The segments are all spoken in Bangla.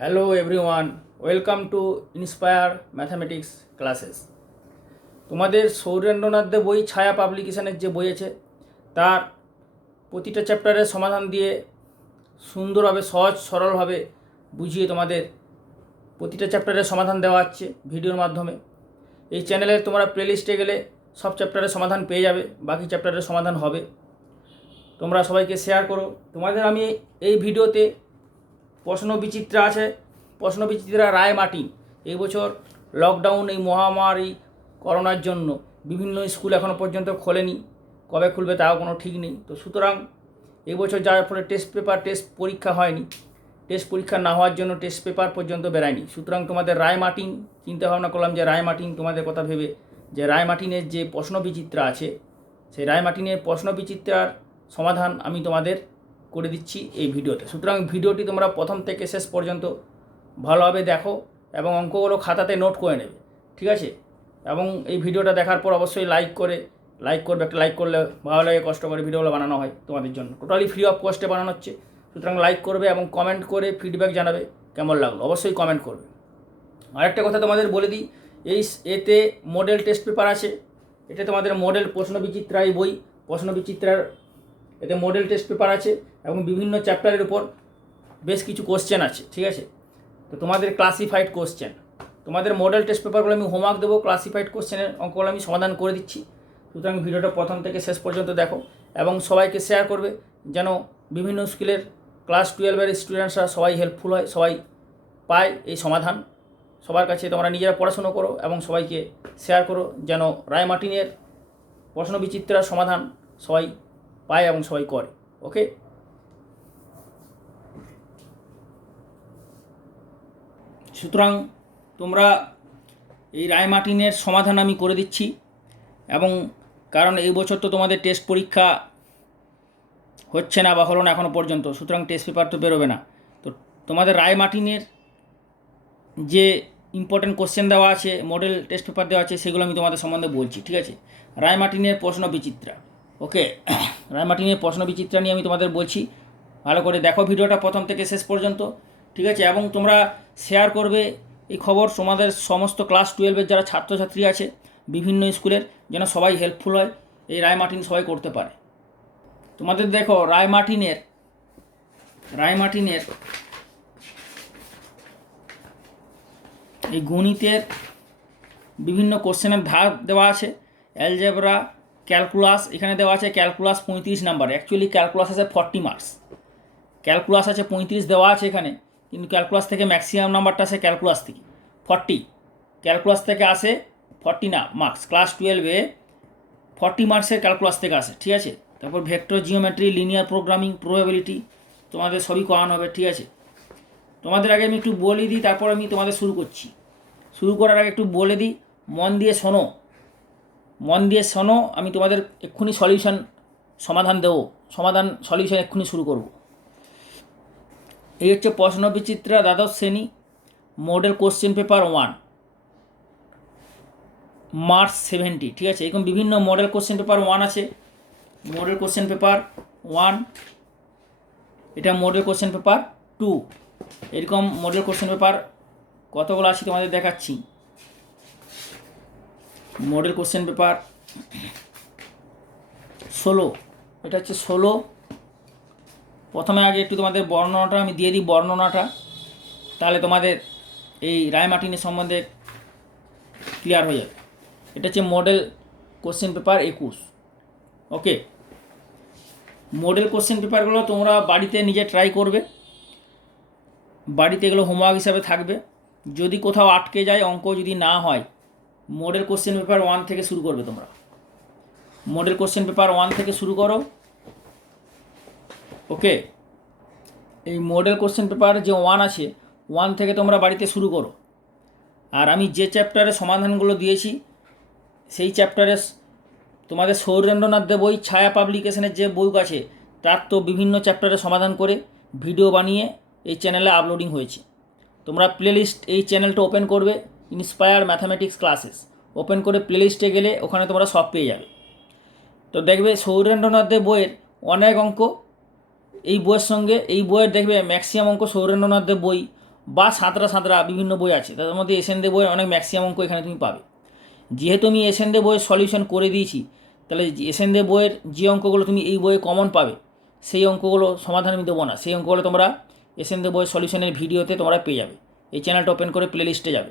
Hello everyone, welcome to inspire mathematics classes. তোমাদের সৌরেন্দ্রনাথ দেব বই ছায়া পাবলিকেশনের যে বই আছে তার প্রতিটা চ্যাপ্টারের সমাধান দিয়ে সুন্দরভাবে সহজ সরলভাবে বুঝিয়ে তোমাদের প্রতিটা চ্যাপ্টারের সমাধান দেওয়া হচ্ছে ভিডিওর মাধ্যমে। এই চ্যানেলে তোমরা প্লেলিস্টে গেলে সব চ্যাপ্টারের সমাধান পেয়ে যাবে, বাকি চ্যাপ্টারের সমাধান হবে। তোমরা সবাইকে শেয়ার করো। তোমাদের আমি এই ভিডিওতে প্রশ্ন বিচিত্রা আছে, প্রশ্ন বিচিত্রা রায় মার্টিন। এই বছর লকডাউন, এই মহামারী করোনার জন্য বিভিন্ন স্কুল এখনও পর্যন্ত খোলেনি, কবে খুলবে তাও কোনো ঠিক নেই। তো সুতরাং এই বছর যার ফলে টেস্ট পরীক্ষা হয়নি, টেস্ট পরীক্ষা না হওয়ার জন্য টেস্ট পেপার পর্যন্ত বেরায়নি। সুতরাং তোমাদের রায় মার্টিন চিন্তা ভাবনা করলাম যে রায় মার্টিন তোমাদের কথা ভেবে যে রায় মার্টিনের যে প্রশ্ন বিচিত্রা আছে সেই রায় মার্টিনের প্রশ্ন বিচিত্রার সমাধান আমি তোমাদের করে দিচ্ছি এই ভিডিওতে। সুতরাং ভিডিওটি তোমরা প্রথম থেকে শেষ পর্যন্ত ভালোভাবে দেখো এবং অঙ্কগুলো খাতাতে নোট করে নেবে, ঠিক আছে? এবং এই ভিডিওটা দেখার পর অবশ্যই লাইক করবে। একটা লাইক করলে ভালো লাগে, কষ্ট করে ভিডিওগুলো বানানো হয় তোমাদের জন্য, টোটালি ফ্রি অফ কস্টে বানানো হচ্ছে। সুতরাং লাইক করবে এবং কমেন্ট করে ফিডব্যাক জানাবে কেমন লাগলো, অবশ্যই কমেন্ট করবে। আরেকটা কথা তোমাদের বলে দিই, এতে মডেল টেস্ট পেপার আছে। এটা তোমাদের মডেল প্রশ্ন বিচিত্রা এই বই, প্রশ্ন বিচিত্রার এতে মডেল টেস্ট পেপার আছে এবং বিভিন্ন চ্যাপ্টারের উপর বেশ কিছু কোশ্চেন আছে, ঠিক আছে? তো তোমাদের ক্লাসিফাইড কোশ্চেন, তোমাদের মডেল টেস্ট পেপারগুলো আমি হোমওয়ার্ক দেবো, ক্লাসিফাইড কোশ্চেনের অঙ্কগুলো আমি সমাধান করে দিচ্ছি। সুতরাং ভিডিওটা প্রথম থেকে শেষ পর্যন্ত দেখো এবং সবাইকে শেয়ার করবে যেন বিভিন্ন স্কুলের ক্লাস 12-এর স্টুডেন্টসরা সবাই হেল্পফুল হয়, সবাই পায় এই সমাধান। সবার কাছে তোমরা নিজেরা পড়াশুনো করো এবং সবাইকে শেয়ার করো যেন রায় মার্টিনের প্রশ্ন বিচিত্রার সমাধান সবাই পায় এবং সবাই করে। ওকে, সুতরাং তোমরা এই রায় মার্টিনের সমাধান আমি করে দিচ্ছি। এবং কারণ এই বছর তো তোমাদের টেস্ট পরীক্ষা হচ্ছে না বা হলো না এখনও পর্যন্ত, সুতরাং টেস্ট পেপার তো বেরোবে না। তো তোমাদের রায় মার্টিনের যে ইম্পর্টেন্ট কোশ্চেন দেওয়া আছে, মডেল টেস্ট পেপার দেওয়া আছে, সেগুলো আমি তোমাদের সম্বন্ধে বলছি, ঠিক আছে? রায় মার্টিনের প্রশ্ন বিচিত্রা, ওকে। রায় মার্টিনের প্রশ্ন বিচিত্রা নিয়ে আমি তোমাদের বলছি, ভালো করে দেখো ভিডিওটা প্রথম থেকে শেষ পর্যন্ত, ঠিক আছে? এবং তোমরা শেয়ার করবে এই খবর তোমাদের সমস্ত ক্লাস 12-এর যারা ছাত্রছাত্রী আছে বিভিন্ন স্কুলের, যেন সবাই হেল্পফুল হয়, এই রায় মার্টিন সবাই করতে পারে। তোমাদের দেখো রায় মার্টিনের এই গণিতের বিভিন্ন কোশ্চেনের ধাপ দেওয়া আছে। অ্যালজেব্রা, ক্যালকুলাস এখানে দেওয়া আছে। ক্যালকুলাস 35 নাম্বার, অ্যাকচুয়ালি ক্যালকুলাস আছে 40 মার্কস, ক্যালকুলাস আছে 35 দেওয়া আছে এখানে, কিন্তু ক্যালকুলাস থেকে ম্যাক্সিমাম নাম্বারটা আসে ক্যালকুলাস থেকে 40, ক্যালকুলাস থেকে আসে 40 না মার্কস। ক্লাস 12-এ 40 মার্কসের ক্যালকুলাস থেকে আসে, ঠিক আছে? তারপর vector geometry, linear programming, probability তোমাদের সবই করানো হবে, ঠিক আছে? তোমাদের আগে আমি একটু বলে দিই, তারপর আমি তোমাদের শুরু করছি। শুরু করার আগে একটু বলে দিই, মন দিয়ে শোনো, আমি তোমাদের এক্ষুনি সমাধান দেবো, সলিউশন এক্ষুনি শুরু করব। এই হচ্ছে প্রশ্ন বিচিত্রা দ্বাদশ শ্রেণী মডেল কোশ্চেন পেপার 1 মার্চ 70, ঠিক আছে? এরকম বিভিন্ন মডেল কোশ্চেন পেপার 1 আছে। মডেল কোশ্চেন পেপার 1, এটা মডেল কোশ্চেন পেপার 2, এরকম মডেল কোশ্চেন পেপার কতগুলো আছে তোমাদের দেখাচ্ছি। মডেল কোশ্চেন পেপার 16, এটা হচ্ছে 16। প্রথমে আগে একটু তোমাদের বর্ণনাটা আমি দিয়ে দিই, বর্ণনাটা, তাহলে তোমাদের এই রায় মার্টিনের সম্বন্ধে ক্লিয়ার হয়ে যাবে। এটা হচ্ছে মডেল কোশ্চেন পেপার 21, ওকে। মডেল কোশ্চেন পেপারগুলো তোমরা বাড়িতে নিজে ট্রাই করবে, বাড়িতে এগুলো হোমওয়ার্ক হিসাবে থাকবে। যদি কোথাও আটকে যায়, অঙ্ক যদি না হয়, মডেল কোশ্চেন পেপার 1 থেকে শুরু করবে তোমরা। মডেল কোশ্চেন পেপার 1 থেকে শুরু করো, ওকে। এই মডেল কোশ্চেন পেপার যে 1 আছে, 1 থেকে তোমরা বাড়িতে শুরু করো। আর আমি যে চ্যাপ্টারে সমাধানগুলো দিয়েছি সেই চ্যাপ্টারে তোমাদের সৌরেন্দ্রনাথ দেব বই ছায়া পাবলিকেশনের যে বই আছে তার তো বিভিন্ন চ্যাপ্টারে সমাধান করে ভিডিও বানিয়ে এই চ্যানেলে আপলোডিং হয়েছে। তোমরা প্লেলিস্ট, এই চ্যানেলটা ওপেন করবে, ইন্সপায়ার ম্যাথামেটিক্স ক্লাসেস ওপেন করে প্লেলিস্টে গেলে ওখানে তোমরা সব পেয়ে যাবে। তো দেখবে সৌরেন্দ্রনাথ দেব বইয়ের অনেক অঙ্ক এই বইয়ের সঙ্গে, এই বইয়ের দেখবে ম্যাক্সিমাম অঙ্ক সৌরেন্দ্রনাথ দেব বই বা সাঁতরা সাঁতরা বিভিন্ন বই আছে, তাদের মধ্যে এসএন দে বইয়ের অনেক ম্যাক্সিমাম অঙ্ক এখানে তুমি পাবে। যেহেতু আমি এসএন দে বইয়ের সলিউশন করে দিয়েছি, তাহলে এসএন দে বইয়ের যে অঙ্কগুলো তুমি এই বইয়ে কমন পাবে সেই অঙ্কগুলো সমাধান আমি দেবো না, সেই অঙ্কগুলো তোমরা এসএন দে বইয়ের সলিউশনের ভিডিওতে তোমরা পেয়ে যাবে। এই চ্যানেলটা ওপেন করে প্লেলিস্টে যাবে,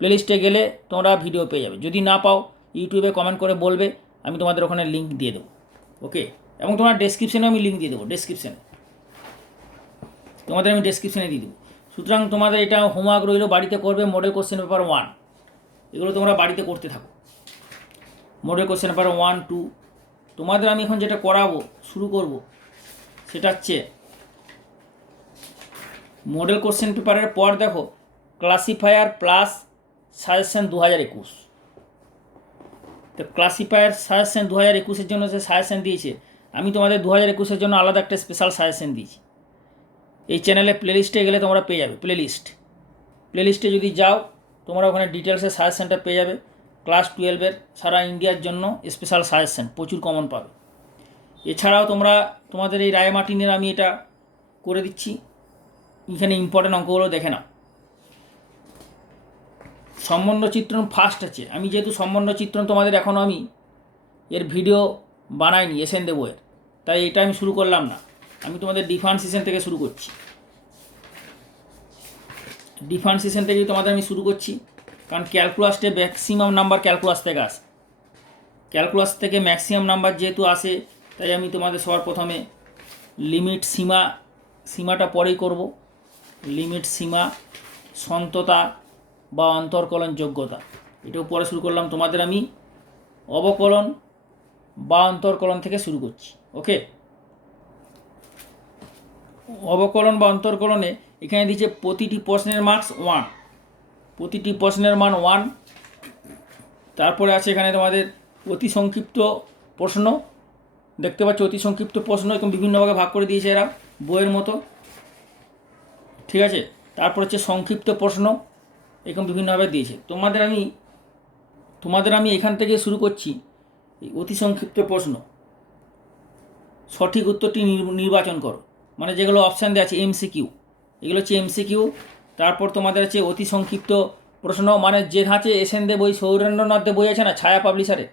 প্লেলিস্টে গেলে তোমরা ভিডিও পেয়ে যাবে। যদি না পাও ইউটিউবে কমেন্ট করে বলবে, আমি তোমাদের ওখানে লিঙ্ক দিয়ে দেবো। ওকে, এবং তোমার ডেসক্রিপশনে আমি লিঙ্ক দিয়ে দেবো, ডেসক্রিপশানে তোমাদের আমি ডেসক্রিপশানে দিয়ে দেবো। সুতরাং তোমাদের এটা হোমওয়ার্ক রইল, বাড়িতে করবে। মডেল কোশ্চেন পেপার 1 এগুলো তোমরা বাড়িতে করতে থাকো। মডেল কোশ্চেন পেপার 1, 2 তোমাদের আমি এখন যেটা করাবো, শুরু করব, সেটা হচ্ছে মডেল কোশ্চেন পেপারের পর দেখো ক্লাসিফায়ার প্লাস সাজেশন 2021। তো ক্লাসিফায়ার সাজেশন 2021-এর জন্য যে সাজেশন দিয়েছে, আমি তোমাদের 2021-এর জন্য আলাদা একটা স্পেশাল সাজেশন দিয়েছি। এই চ্যানেলে প্লেলিস্টে গেলে তোমরা পেয়ে যাবে। প্লেলিস্টে যদি যাও তোমরা ওখানে ডিটেলসে সাজেশনটা পেয়ে যাবে। ক্লাস 12-এর সারা ইন্ডিয়ার জন্য স্পেশাল সাজেশন, প্রচুর কমন পাবে। এছাড়াও তোমরা তোমাদের এই রায় মার্টিনের আমি এটা করে দিচ্ছি, এখানে ইম্পর্টেন্ট অঙ্কগুলো দেখে নাও। সম্বন্ধ চিত্রণ ফার্স্ট আছে। আমি যেহেতু সম্বন্ধ চিত্রণ তোমাদের এখনও আমি এর ভিডিও বানাইনি এসএন দে বইয়ের, তাই এটা আমি শুরু করলাম না। আমি তোমাদের ডিফারেন্সিয়েশন থেকে শুরু করছি। ডিফারেন্সিয়েশন থেকে তোমাদের আমি শুরু করছি, কারণ ক্যালকুলাসে ম্যাক্সিমাম নাম্বার ক্যালকুলাস থেকে আসে। ক্যালকুলাস থেকে ম্যাক্সিমাম নাম্বার যেহেতু আসে, তাই আমি তোমাদের সবার প্রথমে লিমিট সীমাটা পরেই করব। লিমিট সীমা, সন্ততা বা অন্তর্কলন যোগ্যতা, এটাও পরে শুরু করলাম। তোমাদের আমি অবকলন বা অন্তর্কলন থেকে শুরু করছি। ওকে, অবকলন বা অন্তর্কলনে এখানে দিচ্ছে প্রতিটি প্রশ্নের মার্কস 1, প্রতিটি প্রশ্নের মান 1। তারপরে আছে এখানে তোমাদের অতি সংক্ষিপ্ত প্রশ্ন, দেখতে পাচ্ছ অতি সংক্ষিপ্ত প্রশ্ন এরকম বিভিন্ন ভাগে ভাগ করে দিয়েছে এরা বইয়ের মতো, ঠিক আছে। তারপর হচ্ছে সংক্ষিপ্ত প্রশ্ন, এরকম বিভিন্নভাবে দিয়েছে। তোমাদের আমি এখান থেকে শুরু করছি। এই অতি সংক্ষিপ্ত প্রশ্ন, সঠিক উত্তরটি নির্বাচন করো, মানে যেগুলো অপশান দেওয়া আছে এমসিকিউ, এগুলো হচ্ছে এমসিকিউ। তারপর তোমাদের হচ্ছে অতি সংক্ষিপ্ত প্রশ্ন, মানে যে ধাঁচে এসএন দে বই, সৌরেন্দ্রনাথ দে বই আছে না, ছায়া পাবলিশারে,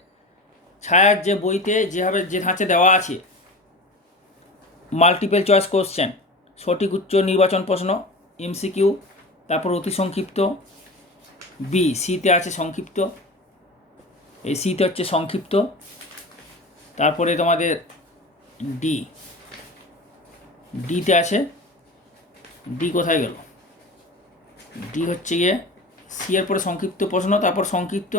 ছায়ার যে বইতে যেভাবে যে ধাঁচে দেওয়া আছে মাল্টিপল চয়েস কোশ্চেন, সঠিক উত্তর নির্বাচন প্রশ্ন এমসিকিউ। তারপর অতি সংক্ষিপ্ত বি, সিতে আছে সংক্ষিপ্ত, এই সিতে হচ্ছে সংক্ষিপ্ত। তারপরে তোমাদের ডিতে আছে, ডি কোথায় গেল, ডি হচ্ছে গিয়ে সি এর পরে সংক্ষিপ্ত প্রশ্ন, তারপর সংক্ষিপ্ত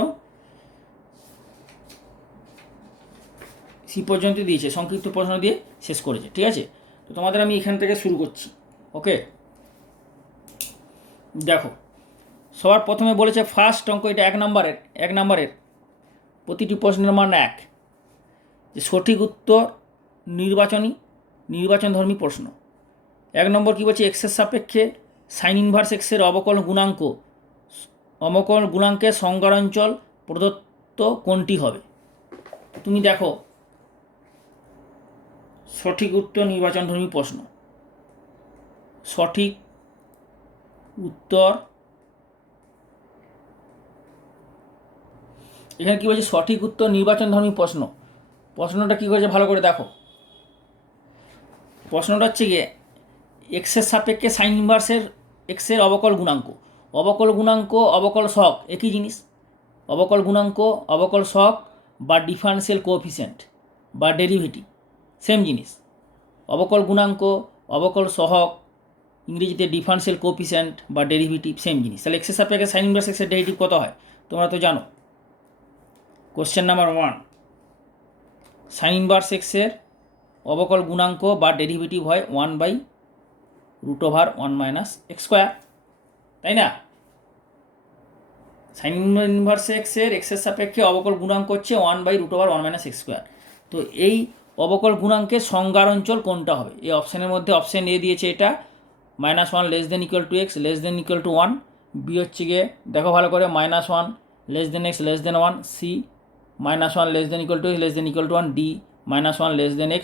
সি পর্যন্ত দিয়েছে, সংক্ষিপ্ত প্রশ্ন দিয়ে শেষ করেছে, ঠিক আছে। তো তোমাদের আমি এখান থেকে শুরু করছি। ওকে, দেখো সবার প্রথমে বলেছে ফার্স্ট অঙ্ক, এটা 1 নম্বরের প্রতিটি প্রশ্নের মান 1, যে সঠিক উত্তর নির্বাচনধর্মী প্রশ্ন। 1 নম্বর কী বলছে, এক্সের সাপেক্ষে সাইন ইনভার্স এক্সের অবকলন গুণাঙ্কের সংজ্ঞাঞ্চল প্রদত্ত কোনটি হবে। তুমি দেখো সঠিক উত্তর নির্বাচনধর্মী প্রশ্ন, সঠিক উত্তর এখানে কী বলছে, সঠিক উত্তর নির্বাচনধর্মী প্রশ্ন। প্রশ্নটা কী করেছে ভালো করে দেখো, প্রশ্নটা হচ্ছে গিয়ে এক্সের সাপেক্ষে সাইন ইনভার্সের এক্সের অবকল গুণাঙ্ক, অবকল সহগ একই জিনিস। অবকল গুণাঙ্ক, অবকল সহগ বা ডিফারেন্সিয়াল কোএফিসিয়েন্ট বা ডেরিভেটিভ সেম জিনিস। অবকল গুণাঙ্ক, অবকল সহগ, ইংরেজিতে ডিফারেন্সিয়াল কোএফিসিয়েন্ট বা ডেরিভেটিভ সেম জিনিস। তাহলে এক্সের সাপেক্ষে সাইন ইনভার্স এক্সের ডেরিভেটিভ কত হয় তোমরা তো জানো। কোশ্চেন নাম্বার 1, সাইন ইনভার্স এক্সের অবকল গুণাঙ্ক বা ডেরিভেটিভ হয় 1/√1 - x², তাই না। সাইন ইনভার্স এক্সের সাপেক্ষে অবকল গুণাঙ্ক হচ্ছে 1/√1 - x²। তো এই অবকল গুণাঙ্কের সংজ্ঞার অঞ্চল কোনটা হবে, এই অপশানের মধ্যে অপশান এ দিয়েছে এটা -1 <= x <=1, বি হচ্ছে গিয়ে দেখো ভালো করে -1 x <1, C -1 <= x <=1, D -1 x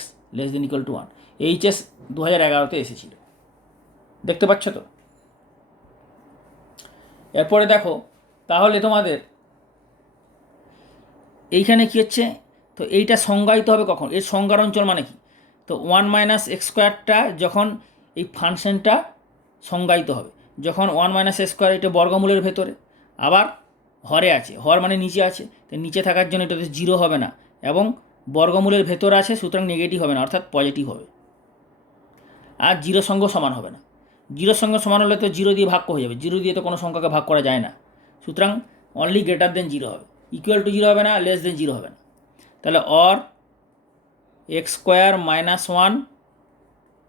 <=1। HS 2011-তে এসেছিল, দেখতে পাচ্ছ তো। এরপরে দেখো তাহলে তোমাদের এইখানে কী হচ্ছে, তো এইটা সংজ্ঞায়িত হবে কখন, এর সংজ্ঞার অঞ্চল মানে কি, তো 1 - x² যখন এই ফাংশনটা সংজ্ঞায়িত হবে, যখন 1 - x², এটা বর্গমূলের ভেতরে, আবার হরে আছে, হর মানে নিচে আছে, তো নিচে থাকার জন্য এটাতে জিরো হবে না, এবং বর্গমূলের ভেতর আছে, সুতরাং নেগেটিভ হবে না, অর্থাৎ পজিটিভ হবে। আর জিরোর সঙ্গে সমান হবে না, জিরোর সঙ্গে সমান হলে তো জিরো দিয়ে ভাগ হয়ে যাবে, জিরো দিয়ে তো কোনো সংখ্যাকে ভাগ করা যায় না, সুতরাং অনলি গ্রেটার দেন জিরো হবে, ইকুয়াল টু জিরো হবে না, লেস দেন জিরো হবে না। তাহলে অর x² - 1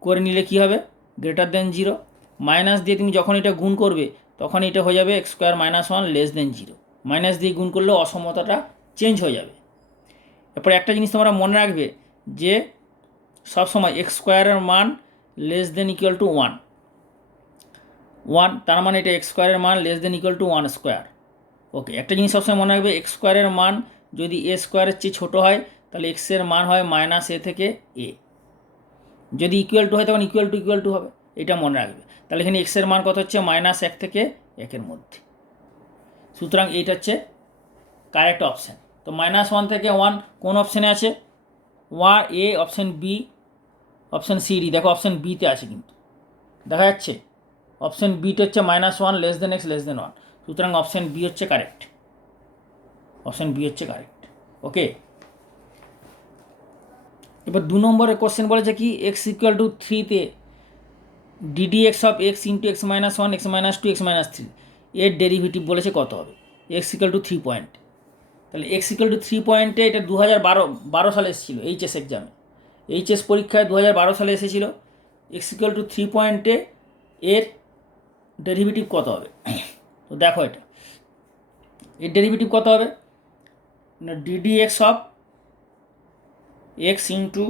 করে নিলে কী হবে, গ্রেটার দেন জিরো, মাইনাস দিয়ে তুমি যখন এটা গুণ করবে তখন এটা হয়ে যাবে x² - 1 লেস দেন জিরো, মাইনাস দিয়ে গুণ করলে অসমতাটা চেঞ্জ হয়ে যাবে। এরপরে একটা জিনিস তোমরা মনে রাখবে যে সবসময় x² মান লেস দেন ইকুয়াল টু 1, তার মানে এটা x² মান লেস দেন ইকুয়াল টু 1²। ওকে, একটা জিনিস সবসময় মনে রাখবে, x² মান যদি a² চেয়ে ছোটো হয় তাহলে x এর মান হয় -a থেকে a, যদি ইকুয়াল টু হয় তখন ইকুয়াল টু হবে, এটা মনে রাখবে। তাহলে এখানে x এর মান কত হচ্ছে, -1 থেকে 1 মধ্যে, সুতরাং এইটা হচ্ছে কারেক্ট অপশান। তো -1 থেকে 1 কোন অপশানে আছে, A, option B, option C, D. দেখো অপশান বিতে আছে, কিন্তু দেখা যাচ্ছে অপশান বিতে হচ্ছে -1 less than x less than 1, সুতরাং অপশান বি হচ্ছে কারেক্ট, অপশান বি হচ্ছে কারেক্ট। ওকে, এবার 2 নম্বরের কোশ্চেন বলেছে কি, x=3 ddx of x into x - 1 x - 2 x - 3 এর ডেরিভেটিভ বলেছে কত হবে, x=3 পয়েন্ট। তাহলে x=3 পয়েন্টে এটা 2012 সালে এসেছিল এইচএস এক্সামে, এইচএস পরীক্ষায় 2012 সালে এসেছিল। x=3 পয়েন্টে এর ডেরিভেটিভ কত হবে, তো দেখো এটা এর ডেরিভেটিভ কত হবে না, ddx of x into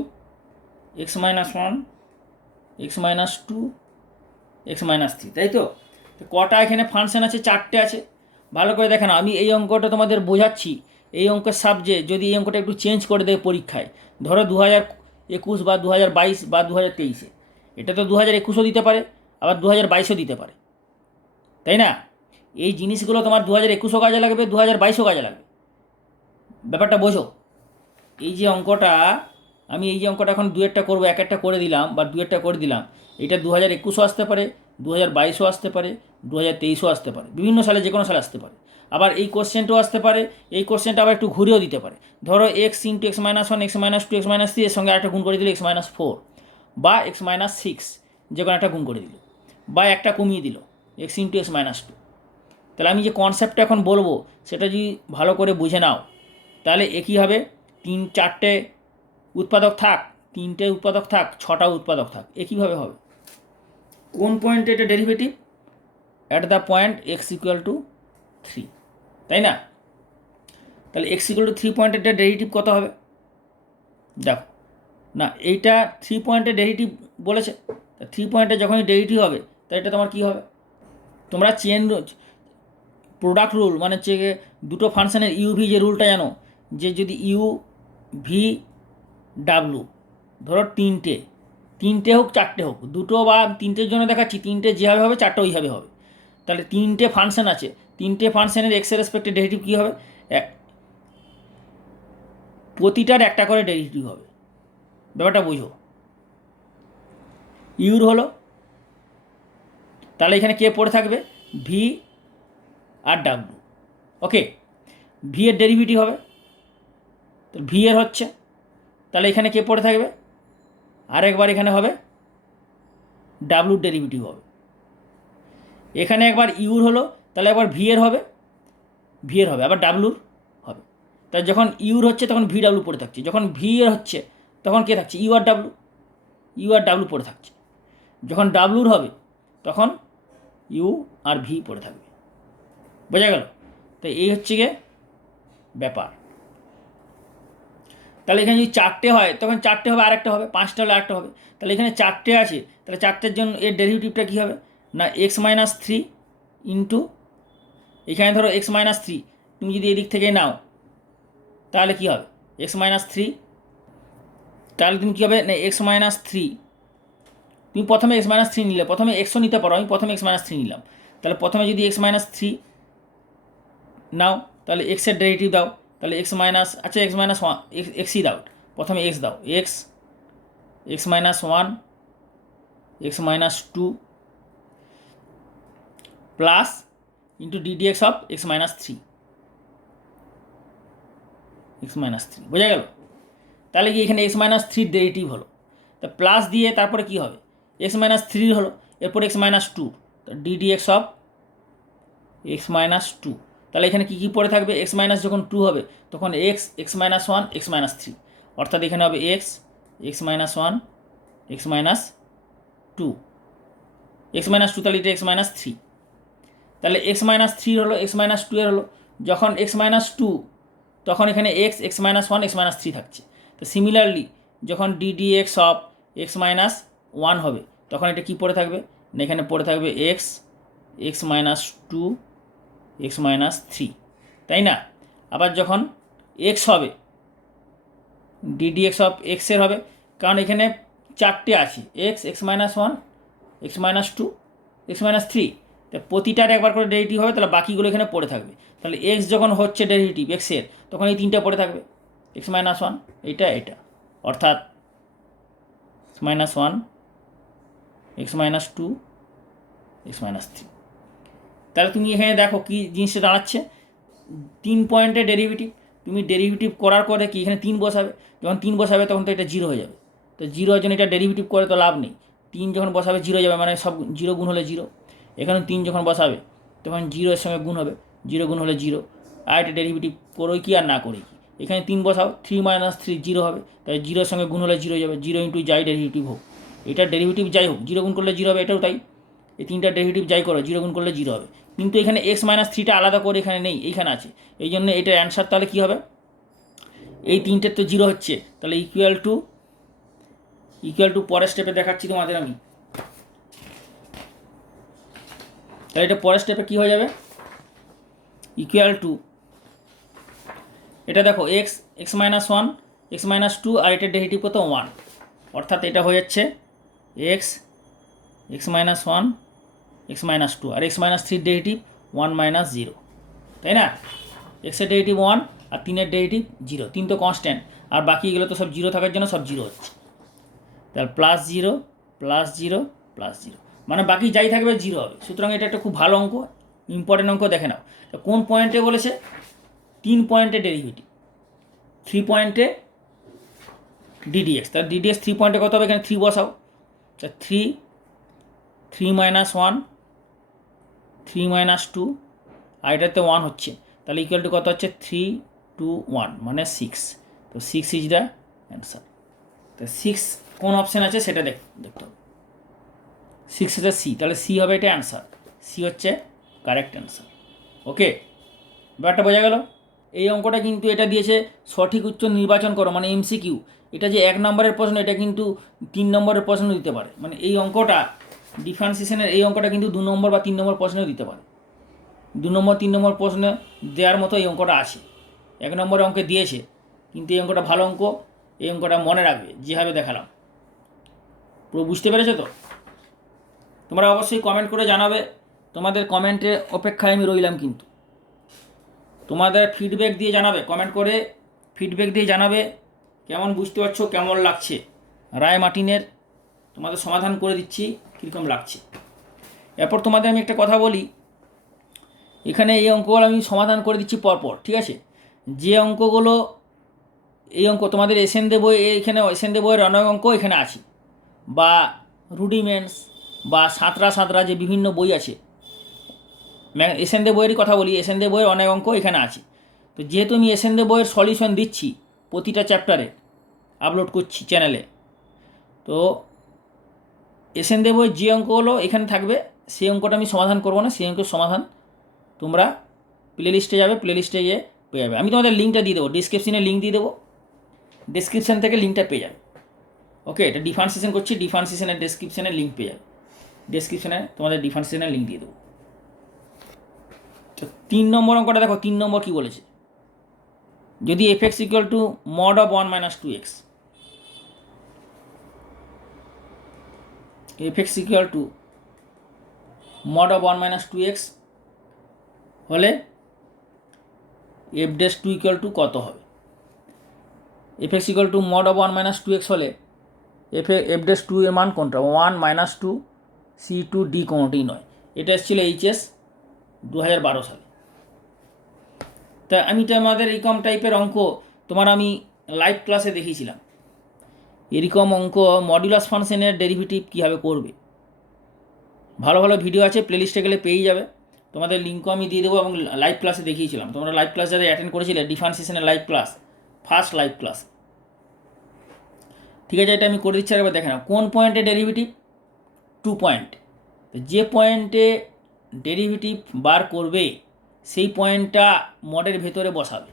x - 1 x - 2 x - 3, তাই তো। কটা এখানে ফাংশন আছে, 4টে আছে। ভালো করে দেখে না, আমি এই অঙ্কটা তোমাদের বোঝাচ্ছি, এই অঙ্কের সাবজেক্ট যদি এই অঙ্কটা একটু চেঞ্জ করে দেয় পরীক্ষায়, ধরো 2021 বা 2022 বা 2023, এটা তো 2021ও দিতে পারে, আবার 2022ও দিতে পারে, তাই না। এই জিনিসগুলো তোমার 2021ও কাজে লাগবে, 2022ও কাজে লাগবে, ব্যাপারটা বোঝো। এই যে অঙ্কটা, আমি এই যে অঙ্কটা এখন 2-1টা করবো, 1-1টা করে দিলাম বা 2-1টা করে দিলাম, এটা 2021ও আসতে পারে, 2022ও আসতে পারে, 2023ও আসতে পারে, বিভিন্ন সালে যে কোনো সালে আসতে পারে। আবার এই কোশ্চেনটাও আসতে পারে, এই কোশ্চেনটা আবার একটু ঘুরেও দিতে পারে, ধরো x into x - 1 x - 2 x - 3 এর সঙ্গে একটা গুণ করে দিল x - 4 বা x - 6, যে কোনো একটা গুণ করে দিল, বা একটা কমিয়ে দিল x ইন্টু x - 2। তাহলে আমি যে কনসেপ্টটা এখন বলবো সেটা যদি ভালো করে বুঝে নাও, তাহলে একই হবে, 3-4টে উৎপাদক থাক, 3টে উৎপাদক থাক, 6টা উৎপাদক থাক, একইভাবে হবে। কোন পয়েন্টে এটা derivative, at the point x=3, তাই না। তাহলে x=3 পয়েন্টে এটা ডেরিভেটিভ কত হবে, দেখো না, এইটা 3 পয়েন্টে ডেরিভেটিভ বলেছে, 3 পয়েন্টে যখনই ডেরিভেটিভ হবে তাহলে এটা তোমার কী হবে, তোমরা চেন প্রোডাক্ট রুল মানে হচ্ছে দুটো ফাংশনের ইউভি যে রুলটা জানো, যে যদি ইউ ভি ডাব্লু, ধরো তিনটে হোক 4টে হোক, দুটো বা 3টের জন্য দেখাচ্ছি, 3টে যেভাবে হবে 4টে ওইভাবে হবে। তাহলে 3টে ফাংশন আছে, 3টে ফাংশনের এক্সের রেসপেক্টে ডেরিভেটিভ কী হবে, প্রতিটার একটা করে ডেরিভেটিভ হবে, ব্যাপারটা বুঝো। ইউর হলো, তাহলে এখানে কে পড়ে থাকবে, ভি আর ডাব্লু। ওকে, ভি এর ডেরিভেটিভ হবে, তো ভি এর হচ্ছে, তাহলে এখানে কে পড়ে থাকবে, আরেকবার এখানে হবে ডাব্লুর ডেরিভেটিভ হবে, এখানে একবার ইউর হলো, তাহলে একবার ভি এর হবে, আবার ডাব্লুর হবে। তাই যখন ইউর হচ্ছে তখন ভি ডাব্লু পড়ে থাকছে, যখন ভি এর হচ্ছে তখন কে থাকছে, ইউ আর ডাব্লু পড়ে থাকছে, যখন ডাব্লুর হবে তখন ইউ আর ভি পড়ে থাকবে, বোঝা গেল। তো এই হচ্ছে গিয়ে ব্যাপার। তাহলে এখানে যদি 4টে হয় তখন 4টে হবে, আরেকটা হবে, 5টা হলে আরেকটা হবে, তাহলে এখানে 4টে আছে, তাহলে 4টের জন্য এর ডেরিভেটিভটা কী হবে না, x - 3 ইন্টু, এখানে ধরো x - 3 তুমি যদি এদিক থেকে নাও তাহলে কী হবে, x - 3, তাহলে তুমি কী হবে না x - 3, তুমি প্রথমে x - 3 নিলে, প্রথমে এক্সও নিতে পারো, আমি প্রথমে x - 3 নিলাম, তাহলে প্রথমে যদি এক্স মাইনাস থ্রি নাও তাহলে এক্সের ডেরিভেটিভ দাও, তাহলে x minus x minus one এক্সই দাও, প্রথমে এক্স দাও, x minus one x minus two plus into d d x of x minus three, বোঝা গেল? তাহলে কি এখানে এক্স মাইনাস থ্রির ডেরিভেটিভ হলো, তা প্লাস দিয়ে তারপরে কি হবে, এক্স মাইনাস থ্রি হলো, এরপর x minus two, d d x of x minus two. তাহলে এখানে কী কী পড়ে থাকবে, এক্স মাইনাস যখন টু হবে তখন x minus one x minus three, অর্থাৎ এখানে হবে x minus one x minus two, x minus two, তাহলে এটা এক্স মাইনাস থ্রি। তাহলে এক্স মাইনাস থ্রি হলো এক্স মাইনাস টু এর হলো, যখন এক্স মাইনাস টু তখন এখানে x minus one x minus three থাকছে। তো সিমিলারলি যখন d d x of x minus one হবে তখন এটা কী পড়ে থাকবে, এখানে পড়ে থাকবে x minus two x minus three, তাই না? আবার যখন এক্স হবে ডিডিএক্স অফ এক্সের হবে, কারণ এখানে চারটে আছে x minus one x minus two x minus three, তো প্রতিটার একবার করে ডেরিভেটিভ হবে, তাহলে বাকিগুলো এখানে পড়ে থাকবে। তাহলে এক্স যখন হচ্ছে ডেরিভেটিভ এক্সের তখন এই তিনটা পড়ে থাকবে, এক্স মাইনাস ওয়ান এটা, অর্থাৎ x minus one x minus two x minus three. তাহলে তুমি এখানে দেখো কী জিনিসটা দাঁড়াচ্ছে, 3 পয়েন্টের ডেরিভেটিভ, তুমি ডেরিভেটিভ করার পরে কি এখানে 3 বসাবে, যখন 3 বসাবে তখন তো এটা জিরো হয়ে যাবে, তো জিরোর জন্য এটা ডেরিভেটিভ করে তো লাভ নেই, 3 যখন বসাবে জিরো যাবে, মানে সব জিরো গুণ হলে জিরো, এখানে 3 যখন বসাবে তখন জিরোর সঙ্গে গুণ হবে, জিরো গুণ হলে জিরো, আর এটা ডেরিভেটিভ করোই কি আর না করি কি, এখানে 3 বসাও, 3 মাইনাস 3 জিরো হবে, তাই জিরোর সঙ্গে গুণ হলে জিরো যাবে, জিরো ইন্টু যাই ডেরিভেটিভ হোক, এটার ডেরিভেটিভ যাই হোক জিরো গুণ করলে জিরো হবে, এটাও তাই, এই তিনটা ডেরিভেটিভ যাই করো জিরো গুণ করলে জিরো হবে, কিন্তু এখানে এক্স মাইনাস থ্রিটা আলাদা করে এখানে নেই, এইখানে আছে, এই জন্য এটার অ্যান্সার তাহলে কী হবে, এই তিনটের তো জিরো হচ্ছে, তাহলে ইকুয়াল টু পরের স্টেপে দেখাচ্ছি তোমাদের আমি, তাহলে এটা পরের স্টেপে কী হয়ে যাবে, ইকুয়াল টু এটা দেখো x minus one x minus two, আর এটার ডেরিভেটিভ কত ওয়ান, অর্থাৎ এটা হয়ে যাচ্ছে x minus one x minus two, আর এক্স মাইনাস থ্রির ডেরিভেটিভ ওয়ান মাইনাস জিরো, তাই না? এক্সের ডেরিভেটিভ ওয়ান আর 3-এর ডেরিভেটিভ জিরো, 3 তো কনস্ট্যান্ট, আর বাকি এগুলো তো সব জিরো থাকার জন্য সব জিরো হচ্ছে, তাহলে plus zero plus zero plus zero, মানে বাকি যাই থাকবে জিরো হবে। সুতরাং এটা একটা খুব ভালো অঙ্ক, ইম্পর্টেন্ট অঙ্ক, দেখে নাও কোন পয়েন্টে বলেছে, 3 পয়েন্টে ডেরিভেটিভ, 3 পয়েন্টে ডিডিএক্স, তাহলে ডিডিএক্স 3 পয়েন্টে কত হবে, এখানে 3 বসাও, তা 3 মাইনাস ওয়ান 3 মাইনাস টু, আর এটাতে 1 হচ্ছে, তাহলে ইকুয়াল টু কত হচ্ছে 3 2 1 মানে 6, তো 6 ইজ দ্য অ্যান্সার। তো 6 কোন অপশান আছে সেটা দেখতে হবে, 6 হচ্ছে সি, তাহলে সি হবে এটা অ্যান্সার, সি হচ্ছে কারেক্ট অ্যান্সার। ওকে, ব্যাপারটা বোঝা গেল? এই অঙ্কটা কিন্তু এটা দিয়েছে সঠিক উত্তর নির্বাচন করো, মানে এমসিকিউ, এটা যে 1 নম্বরের প্রশ্ন এটা কিন্তু 3 নম্বরের প্রশ্ন দিতে পারে, মানে এই অঙ্কটা ডিফারেন্সিয়েশনের এই অঙ্কটা কিন্তু 2 নম্বর বা 3 নম্বর প্রশ্নেও দিতে পারে, 2 নম্বর 3 নম্বর প্রশ্ন দেওয়ার মতো এই অঙ্কটা আছে, 1 নম্বরের অঙ্কে দিয়েছে, কিন্তু এই অঙ্কটা ভালো অঙ্ক, এই অঙ্কটা মনে রাখবে যেভাবে দেখালাম। পুরো বুঝতে পেরেছো তো? তোমরা অবশ্যই কমেন্ট করে জানাবে, তোমাদের কমেন্টের অপেক্ষায় আমি রইলাম, কিন্তু তোমাদের ফিডব্যাক দিয়ে জানাবে, কমেন্ট করে ফিডব্যাক দিয়ে জানাবে কেমন বুঝতে পারছো, কেমন লাগছে, রায় মার্টিনের তোমাদের সমাধান করে দিচ্ছি কীরকম লাগছে। এরপর তোমাদের আমি একটা কথা বলি, এখানে এই অঙ্কগুলো আমি সমাধান করে দিচ্ছি পরপর, ঠিক আছে? যে অঙ্কগুলো এই অঙ্ক তোমাদের এসএন দে বই, এইখানে এসএন দে বইয়ের অনেক অঙ্ক এখানে আছে, বা রুডিমেন্টস বা সাঁতরা যে বিভিন্ন বই আছে, এসএন দে বইয়েরই কথা বলি, এসএন দে বইয়ের অনেক অঙ্ক এখানে আছে। তো যেহেতু আমি এসএন দে বইয়ের সলিউশন দিচ্ছি প্রতিটা চ্যাপ্টারে, আপলোড করছি চ্যানেলে, তো এসএন দে বইয়ের যে অঙ্কগুলো এখানে থাকবে সেই অঙ্কটা আমি সমাধান করবো না, সেই অঙ্কের সমাধান তোমরা প্লেলিস্টে যাবে, প্লেলিস্টে গিয়ে পেয়ে যাবে, আমি তোমাদের লিঙ্কটা দিয়ে দেবো, ডিসক্রিপশনে লিঙ্ক দিয়ে দেবো, ডিসক্রিপশান থেকে লিঙ্কটা পেয়ে যাবে। ওকে, এটা ডিফারেন্সিয়েশন করছি, ডিফারেন্সিয়েশনের ডিসক্রিপশনে লিঙ্ক পেয়ে যাবে, ডিসক্রিপশনে তোমাদের ডিফারেন্সিয়েশনের লিঙ্ক দিয়ে দেবো। তো 3 নম্বর অঙ্কটা দেখো, 3 নম্বর কী বলেছে, যদি f x equal to mod of 1 minus 2x, f x equal to mod of 1 minus 2x হলে f dash two equal to কত হবে? F x equal to mod of 1 minus 2x হলে এফ ড্যাশ টু এর মান কোনটা? 1 মাইনাস 2 C2 D কোনোটিই নয়। এটা এসেছিল এইচএস 2012 সালে। তা আমি তো আমাদের এরকম টাইপের অঙ্ক আমি লাইভ ক্লাসে দেখিয়েছিলাম। এরকম অঙ্ক মডুলাস ফাংশনের ডেরিভেটিভ কীভাবে করবে, ভালো ভালো ভিডিও আছে, প্লেলিস্টে গেলে পেয়ে যাবে। তোমাদের লিঙ্কও আমি দিয়ে দেবো, এবং লাইভ ক্লাসে দেখিয়েছিলাম। তোমরা লাইভ ক্লাস যারা অ্যাটেন্ড করেছিলে, ডিফারেন্সিয়েশনের live class, first live class, ঠিক আছে? এটা আমি করে দিচ্ছি, একবার দেখে নাও। কোন পয়েন্টে ডেরিভেটিভ? 2 পয়েন্ট। যে পয়েন্টে ডেরিভেটিভ বার করবে সেই পয়েন্টটা মডের ভেতরে বসাবে,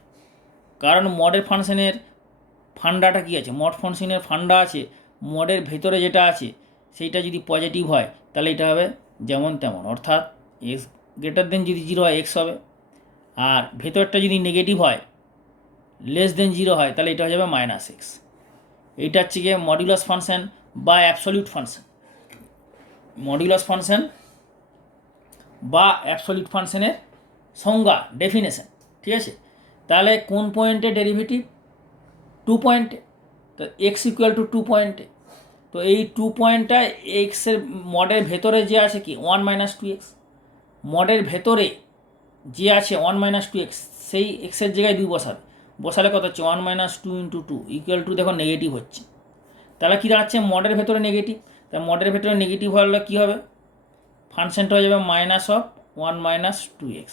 কারণ মডের ফাংশনের ফান্ডাটা কী আছে? মড ফাংশনের ফান্ডা আছে, মডের ভেতরে যেটা আছে সেইটা যদি পজিটিভ হয় তাহলে এটা হবে যেমন তেমন, অর্থাৎ এক্স গ্রেটার দেন যদি 0 হয় এক্স হবে, আর ভেতরটা যদি নেগেটিভ হয়, লেস দেন 0 হয়, তাহলে এটা হয়ে যাবে মাইনাস এক্স। এইটা হচ্ছে গিয়ে মডুলাস ফাংশন বা অ্যাবসলিউট ফাংশন। মডুলাস ফাংশন বা অ্যাবসলিউট ফাংশনের সংজ্ঞা, ডেফিনেশন, ঠিক আছে? তাহলে কোন পয়েন্টে ডেরিভেটিভ? 2 পয়েন্টে। তো এক্স ইকুয়াল টু 2 পয়েন্টে। তো এই 2 পয়েন্টটা এক্সের মডের ভেতরে যে আছে কি 1 মাইনাস 2x, মডের ভেতরে যে আছে 1 মাইনাস 2x, সেই এক্সের জায়গায় 2 বসালে কত হচ্ছে? 1 মাইনাস 2 ইন্টু 2 ইকুয়াল টু, দেখো নেগেটিভ হচ্ছে। তাহলে কী দাঁড়াচ্ছে? মডের ভেতরে নেগেটিভ। তা মডের ভেতরে নেগেটিভ হলে কী হবে? ফাংশনটা হয়ে যাবে মাইনাস অফ 1 মাইনাস 2x।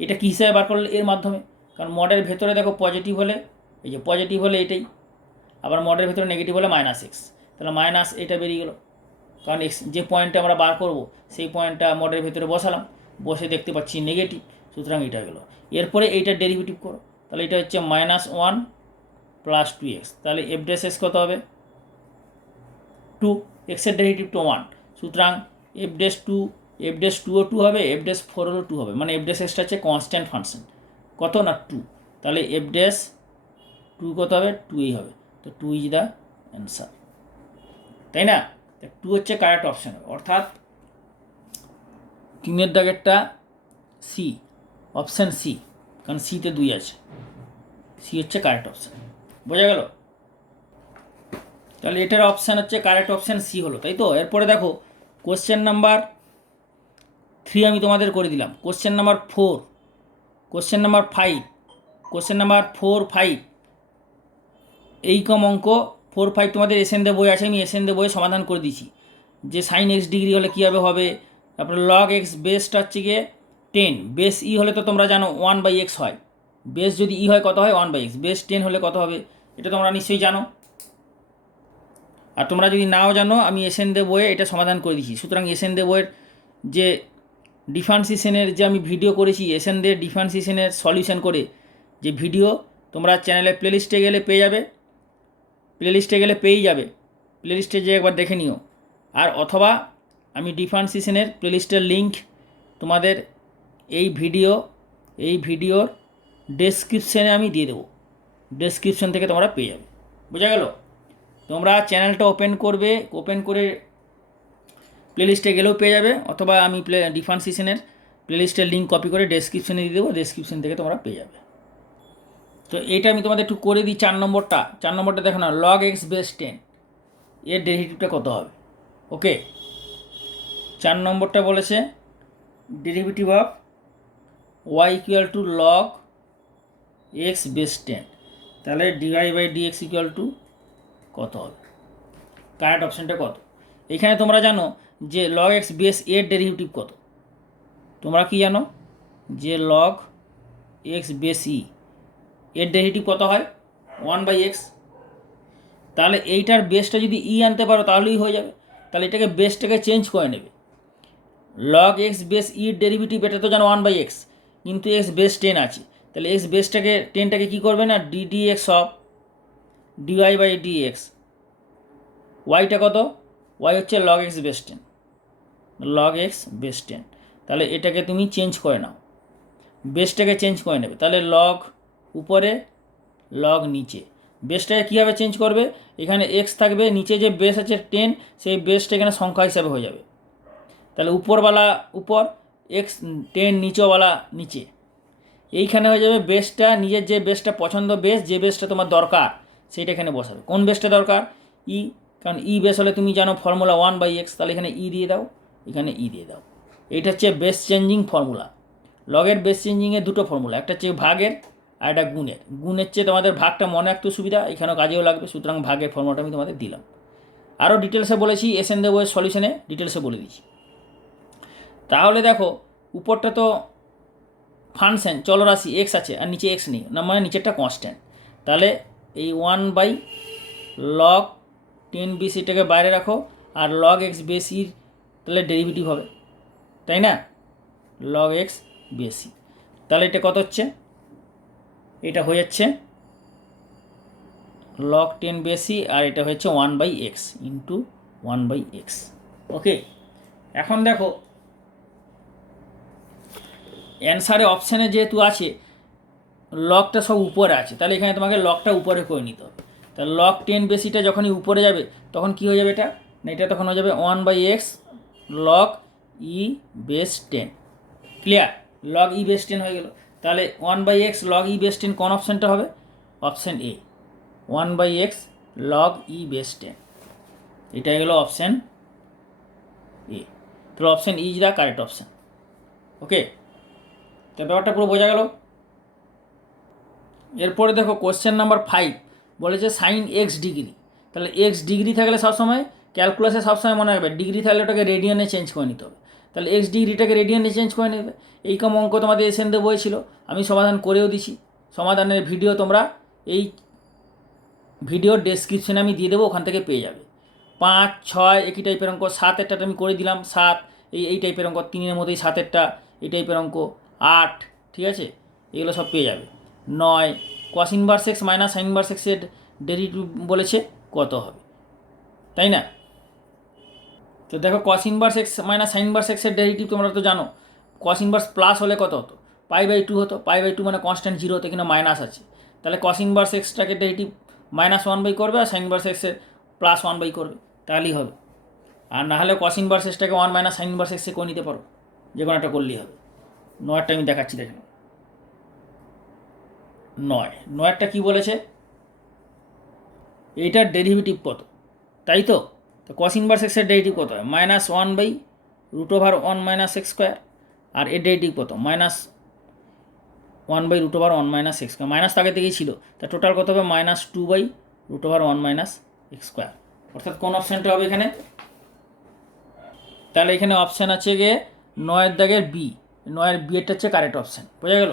এটা কী হিসাবে বার করলে? এর মাধ্যমে। কারণ মডের ভেতরে দেখো পজিটিভ হলে, এই যে পজিটিভ হলে এটাই, আবার মডের ভেতরে নেগেটিভ হলে মাইনাস এক্স, তাহলে মাইনাস এটা বেরিয়ে গেলো। কারণ এক্স যে পয়েন্টটা আমরা বার করব সেই পয়েন্টটা মডের ভেতরে বসালাম, বসে দেখতে পাচ্ছি নেগেটিভ, সুতরাং এটা গেলো। এরপরে এইটার ডেরিভেটিভ করো, তাহলে এটা হচ্ছে -1 প্লাস 2x, তাহলে এফ ড্যাশ এক্স কত হবে? 2, এক্সের ডেরিভেটিভ তো 1, সুতরাং এফ ড্যাশ 2ও 2 হবে, এফ ড্যাশ 4 হলেও 2 হবে, মানে এফ ড্যাশ এক্সটা হচ্ছে কনস্ট্যান্ট ফাংশন, কত না 2, তাহলে এফ ড্যাশ 2 কত হবে? 2ই হবে। তো 2 ইজ দ্য অ্যান্সার, তাই না? 2 হচ্ছে কারেক্ট অপশান হবে, অর্থাৎ 3-এর দাগেরটা সি, অপশান সি, কারণ সিতে 2 আছে, সি হচ্ছে কারেক্ট অপশান। বোঝা গেল? তাহলে এটার অপশান হচ্ছে কারেক্ট অপশান সি হলো, তাই তো? এরপরে দেখো কোশ্চেন নাম্বার 3 আমি তোমাদের করে দিলাম। Question number 4, question number 5, question number 4, 5 এইরকম অঙ্ক 4, 5 তোমাদের এসএন দে বই আছে, আমি এসএন দে বইয়ে সমাধান করে দিয়েছি। যে সাইন এক্স ডিগ্রি হলে কীভাবে হবে, তারপরে লগ এক্স বেসটা হচ্ছে গিয়ে 10, বেস ই হলে তো তোমরা জানো 1/x হয়, বেস যদি ই হয় কত হয়? 1/x, বেস 10 হলে কত হবে? এটা তোমরা নিশ্চয়ই জানো। আর তোমরা যদি নাও জানো, আমি এসএন দে বইয়ে এটা সমাধান করে দিয়েছি। সুতরাং এসএন দে বইয়ের যে ডিফারেন্সিয়েশনের যে আমি ভিডিও করেছি, এসএন দে ডিফারেন্সিয়েশনের সলিউশন করে যে ভিডিও, তোমরা চ্যানেলে প্লেলিস্টে গেলে পেয়ে যাবে, প্লেলিস্টে যে একবার দেখে নিও। আর অথবা আমি ডিফারেন্সিয়েশনের প্লেলিস্টের লিঙ্ক তোমাদের এই ভিডিওর ডেসক্রিপশানে আমি দিয়ে দেবো, ডেসক্রিপশান থেকে তোমরা পেয়ে যাবে। বোঝা গেল? তোমরা চ্যানেলটা ওপেন করে প্লেলিস্টে গেলেও পেয়ে যাবে, অথবা আমি ডিফারেন্সিয়েশনের প্লেলিস্টের লিঙ্ক কপি করে ডেসক্রিপশানে দিয়ে দেবো, ডেসক্রিপশান থেকে তোমরা পেয়ে যাবে। তো এইটা আমি তোমাদের একটু করে দিই। 4 নম্বরটা দেখো না, লগ এক্স বেস 10 এর ডেরিভেটিভটা কত হবে? ওকে, 4 নম্বরটা বলেছে derivative of y equal to log x base 10, তাহলে dy/dx ইকুয়াল টু কত হবে? কারেক্ট অপশানটা কত? এখানে তোমরা জানো যে লগ এক্স বেস এর ডেরিভেটিভ কত? তোমরা কি জানো যে লগ এক্স বেস ই এর ডেরিভেটিভ কত হয়? 1/x। তাহলে এইটার বেসটা যদি ই আনতে পারো তাহলেই হয়ে যাবে। তাহলে এটাকে বেসটাকে চেঞ্জ করে নেবে। লগ এক্স বেস ইর ডেরিভেটিভ এটা তো জানো 1/x, কিন্তু এক্স বেস 10 আছে, তাহলে এক্স বেসটাকে 10টাকে কী করবে না, ddx অফ dy/dx। ওয়াইটা কত? ওয়াই হচ্ছে log x base 10, log x base 10। তাহলে এটাকে তুমি চেঞ্জ করে নাও, বেসটাকে চেঞ্জ করে নেবে। তাহলে লগ উপরে, লগ নিচে। বেসটাকে কীভাবে চেঞ্জ করবে? এখানে এক্স থাকবে, নিচে যে বেস আছে 10, সেই বেসটা এখানে সংখ্যা হিসাবে হয়ে যাবে। তাহলে উপরওয়ালা উপর, এক্স 10 নিচেওয়ালা নিচে। এইখানে হয়ে যাবে বেসটা, নিজের যে বেসটা পছন্দ, বেস যে বেসটা তোমার দরকার সেইটা এখানে বসাবে। কোন বেসটা দরকার? ই, কারণ ই বেস হলে তুমি জানো ফর্মুলা 1/x, তাহলে এখানে ই দিয়ে দাও, এখানে ই দিয়ে দাও। এইটা হচ্ছে বেস চেঞ্জিং ফর্মুলা। লগের বেস চেঞ্জিংয়ের দুটো ফর্মুলা, একটা হচ্ছে ভাগের আর একটা গুণের। গুণের চেয়ে তোমাদের ভাগটা মনে রাখতে সুবিধা, এখানেও কাজেও লাগবে, সুতরাং ভাগের ফর্মুলাটা আমি তোমাদের দিলাম। আরও ডিটেলসে বলেছি, এসএন দ্য বইয়ের সলিউশনে ডিটেলসে বলে দিচ্ছি। তাহলে দেখো উপরটা তো ফাংশন চলরাশি এক্স আছে আর নিচে এক্স নেই, না মানে নিচেরটা কনস্ট্যান্ট। তাহলে এই 1/log10 বেসিটাকে বাইরে রাখো, আর log x বেসির তাহলে ডেরিভেটিভ হবে, তাই না? log x বেসি, তাহলে এটা কত হচ্ছে? এটা হয়ে যাচ্ছে log10 বেসি, আর এটা হচ্ছে 1/x ইন্টু 1/x। ওকে, এখন দেখো অ্যান্সারে অপশানে যেহেতু আছে লগটা সব উপরে আছে, তাহলে এখানে তোমাকে লগটা উপরে করে নিতে হবে। তাহলে log10 বেসিটা যখনই উপরে যাবে তখন কি হয়ে যাবে? এটা না, এটা তখন হয়ে যাবে 1/x log e base 10। Clear? log e base 10 হয়ে গেল। তাহলে 1/x log e বেস 10 কোন অপশানটা হবে? Option A, 1/x log e base 10। এটা হয়ে গেল অপশান এ। তাহলে option E is the correct option. Okay, তো ব্যাপারটা পুরো বোঝা গেল। এরপরে দেখো কোশ্চেন নাম্বার 5 বলেছে সাইন এক্স ডিগ্রি। তাহলে এক্স ডিগ্রি থাকলে সবসময় ক্যালকুলাসে সবসময় মনে রাখবে, ডিগ্রি থাকলে ওটাকে রেডিয়ানে চেঞ্জ করে নিতে হবে। তাহলে এক্স ডিগ্রিটাকে রেডিয়ানে চেঞ্জ করে নেবে। এই কম অঙ্ক তোমাদের এসএন দ্য বই ছিল, আমি সমাধান করেও দিছি। সমাধানের ভিডিও তোমরা এই ভিডিওর ডেসক্রিপশনে আমি দিয়ে দেবো, ওখান থেকে পেয়ে যাবে। 5, 6 একই টাইপের অঙ্ক, 7 একটা আমি করে দিলাম, 7 এই টাইপের অঙ্ক, 3-এর মধ্যেই 7-এরটা এই টাইপের অঙ্ক, 8, ঠিক আছে, এগুলো সব পেয়ে যাবে। 9 cos inverse x minus sine inverse এক্সের ডেরিভেটিভ বলেছে কত হবে, তাই না? তো দেখো cos inverse x minus sine inverse এক্সের ডেরিভেটিভ তোমরা তো জানো, cos ইনভার্স প্লাস হলে কত হতো? π/2 হতো। π/2 মানে কনস্ট্যান্ট 0 হতো, এখানে মাইনাস আছে। তাহলে cos ইনভার্স এক্সটাকে ডেরিভেটিভ -1/, করবে আর সাইন ইনভার্স এক্সের +1/, করবে, তাহলেই হবে। আর না হলে cos ইনভার্স এক্সটাকে 1 - সাইন ইনভার্স এক্সে করে নিতে পারো, যে কোনো একটা করলেই হবে। 9টা আমি দেখাচ্ছি, দেখেন 9টা কী বলেছে, এইটার ডেরিভেটিভ কত, তাই তো? তো cos ইনভার্স এক্সের ডেরিভেটিভ কত হয়? -1/√1 - x², আর এর ডেরিভেটিভ কত? -1/√1 - x²। মাইনাস তো আগে থেকেই ছিল, তা টোটাল কত হবে? -2/√1 - x²। অর্থাৎ কোন অপশানটা হবে এখানে? তাহলে এখানে অপশান আছে গিয়ে 9-এর দাগের বি। 9-এর বিয়েরটা হচ্ছে কারেক্ট অপশান, বোঝা গেল?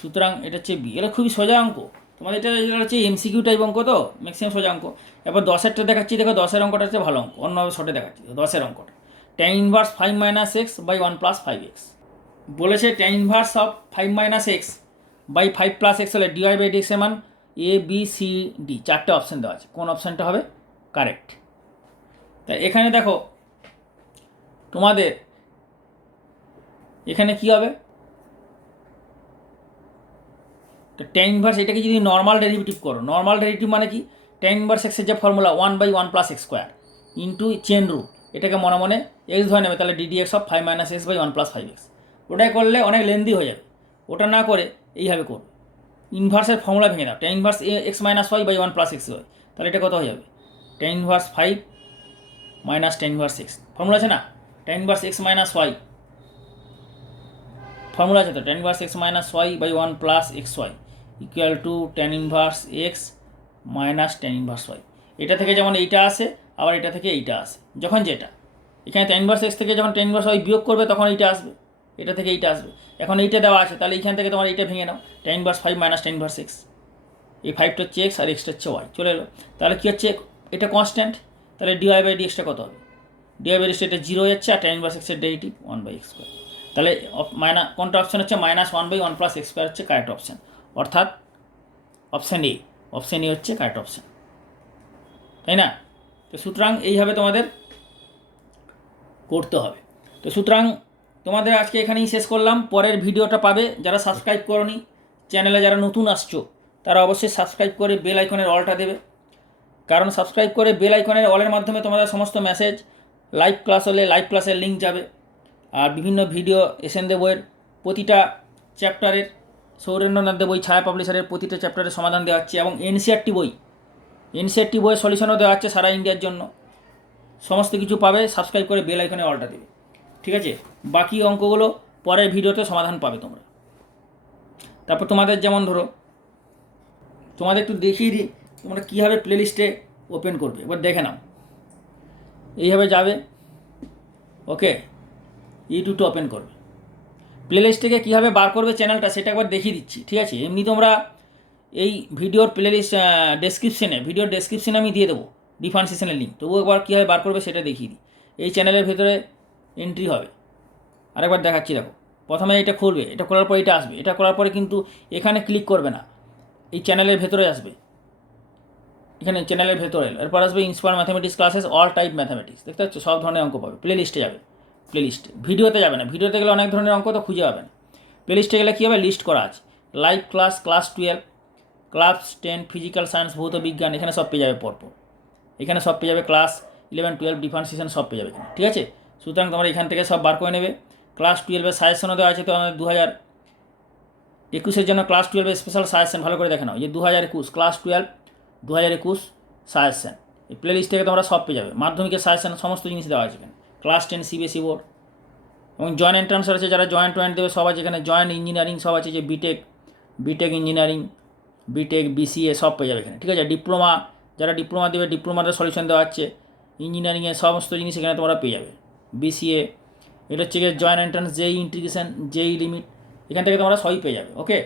সুতরাং এটা হচ্ছে বি। এটা খুবই সোজা অঙ্ক, তোমাদের এটা হচ্ছে এমসিকিউ টাইপ অঙ্ক, তো ম্যাক্সিমাম সোজা অঙ্ক। এবার 10-এরটা দেখাচ্ছি, দেখো 10-এর অঙ্কটা হচ্ছে ভালো অঙ্ক, অন্যভাবে শর্টে দেখাচ্ছি। 10-এর অঙ্কটা tan ইনভার্স 5 - x/1 + 5x বলেছে। tan inverse of 5 - x/5 + x হলে dy/dx এর মান a b c d, 4টে অপশান দেওয়া আছে, কোন অপশানটা হবে কারেক্ট? তাই এখানে দেখো তোমাদের এখানে কি হবে? তো tan ইনভার্স এটাকে যদি নর্মাল ডেরিভেটিভ করো, নর্মাল ডেরিভেটিভ মানে কি? tan ইনভার্স এক্সের যে formula 1/1 + x² into chain rule, এটাকে মনে মনে এক্স ধরে নেবে, তাহলে ddx অফ 5 - x/1 + 5x। ওটাই করলে অনেক লেন্দি হয়ে যাবে, ওটা না করে এইভাবে করবে, ইনভার্সের ফর্মুলা ভেঙে দাও। tan inverse x - y/1 + x হয়, তাহলে এটা কত হয়ে যাবে? tan inverse 5 - tan inverse x, formula আছে না? tan inverse x - y formula আছে তো, tan inverse x - y/1 + xy equal to tan inverse x - tan inverse y। এটা থেকে যেমন এইটা আসে, আবার এটা থেকে এইটা আসে, যখন যেটা এখানে tan ইনভার্স x থেকে যখন tan ইনভার্স y বিয়োগ করবে তখন এইটা আসবে, এটা থেকে এইটা আসবে। এখন এইটা দেওয়া আছে, তাহলে এইখান থেকে তোমার এইটা ভেঙে নাও, tan inverse 5 - tan inverse x। এই 5টা হচ্ছে x আর xটা হচ্ছে y, চলে এলো। তাহলে কী হচ্ছে? এটা কনস্ট্যান্ট, তাহলে dy/dxটা কত হবে? dy/dx এটা 0 হয়ে যাচ্ছে, আর tan ইনভার্স এক্সের ডেরিভেটিভ 1/x²। তাহলে কোনটা অপশান হচ্ছে? -1/1 + x² হচ্ছে কারেক্ট অপশান, অর্থাৎ অপশান এ। অপশান এ হচ্ছে কারেক্ট অপশান, তাই না? তো সুতরাং এইভাবে তোমাদের করতে হবে। তো সুতরাং তোমাদের আজকে এখানেই শেষ করলাম। পরের ভিডিওটা পাবে যারা সাবস্ক্রাইব করোনি, চ্যানেলে যারা নতুন আসছো তারা অবশ্যই সাবস্ক্রাইব করে বেল আইকনের অলটা দেবে, কারণ সাবস্ক্রাইব করে বেল আইকনের অলের মাধ্যমে তোমাদের সমস্ত মেসেজ, লাইভ ক্লাস হলে লাইভ ক্লাসের লিঙ্ক যাবে, আর বিভিন্ন ভিডিও এসএন দে বইয়ের প্রতিটা চ্যাপ্টারের, সৌরেন্দ্রনাথ দে বই ছায়া পাবলিশারের প্রতিটা চ্যাপ্টারের সমাধান দেওয়া হচ্ছে, এবং এনসিআরটি বইয়ের সলিউশনও দেওয়া হচ্ছে সারা ইন্ডিয়ার জন্য। সমস্ত কিছু পাবে, সাবস্ক্রাইব করে বেল আইকনে অলটা দেবে, ঠিক আছে? বাকি অঙ্কগুলো পরের ভিডিওতে সমাধান পাবে তোমরা। তারপর তোমাদের যেমন ধরো, তোমাদের একটু দেখিয়ে দিই তোমরা কীভাবে প্লেলিস্টে ওপেন করবে। এবার দেখে নাও, এইভাবে যাবে, ওকে, ইউটিউবটা ওপেন করবে। প্লেলিস্ট থেকে কীভাবে বার করবে চ্যানেলটা সেটা একবার দেখিয়ে দিচ্ছি, ঠিক আছে? এমনি তোমরা এই ভিডিওর প্লেলিস্ট ভিডিওর ডেসক্রিপশনে আমি দিয়ে দেবো ডিফারেন্সিয়েশনের লিঙ্ক, তবুও একবার কীভাবে বার করবে সেটা দেখিয়ে দিই। এই চ্যানেলের ভেতরে এন্ট্রি হবে, আরেকবার দেখাচ্ছি। দেখো, প্রথমে এটা খুলবে, এটা খোলার পর এটা আসবে, এটা করার পরে কিন্তু এখানে ক্লিক করবে না, এই চ্যানেলের ভেতরে আসবে, এখানে চ্যানেলের ভেতরে এলো, এরপর আসবে inspire mathematics classes, all type mathematics, দেখতে পাচ্ছ সব ধরনের অঙ্ক পাবে। প্লেলিস্টে যাবে, প্লেলিস্টে, ভিডিওতে যাবে না, ভিডিওতে গেলে অনেক ধরনের অঙ্ক তো খুঁজে পাবে না। প্লেলিস্টে গেলে কী হবে, লিস্ট করা আছে, live class, class 12, class 10, physical science, ভৌত বিজ্ঞান, এখানে সব পেয়ে যাবে পরপর, এখানে সব পেয়ে যাবে, ক্লাস 11, 12 ডিফারেন্সিয়েশন সব পেয়ে যাবে এখানে, ঠিক আছে? সুতরাং তোমরা এখান থেকে সব বার করে নেবে। ক্লাস 12-এর সাজেশনও দেওয়া আছে, তো আমাদের 2021-এর জন্য ক্লাস 12-এর স্পেশাল সাজেশন ভালো করে দেখে নাও, যে 2021 ক্লাস 12 2021 সাজেশন, এই প্লেলিস্ট থেকে তোমরা সব পেয়ে যাবে। মাধ্যমিকের সাজেশন সমস্ত জিনিস দেওয়া আছে এখানে, ক্লাস 10 সিবিএসই বোর্ড, এবং জয়েন্ট এন্ট্রান্স আছে, যারা জয়েন্ট দেবে সব আছে এখানে, জয়েন্ট ইঞ্জিনিয়ারিং সব আছে, যে বিটেক ইঞ্জিনিয়ারিং, বিটেক বিসিএ সব পেয়ে যাবে এখানে, ঠিক আছে? ডিপ্লোমা, যারা ডিপ্লোমা দেবে ডিপ্লোমাদের সলিউশন দেওয়া হচ্ছে, ইঞ্জিনিয়ারিংয়ের সমস্ত জিনিস এখানে তোমরা পেয়ে যাবে। বিসিএ, এটা হচ্ছে জয়েন্ট এন্ট্রান্স, জেই ইন্টিগ্রেশন, জেই লিমিট, এখান থেকে তোমরা সবই পেয়ে যাবে, ওকে?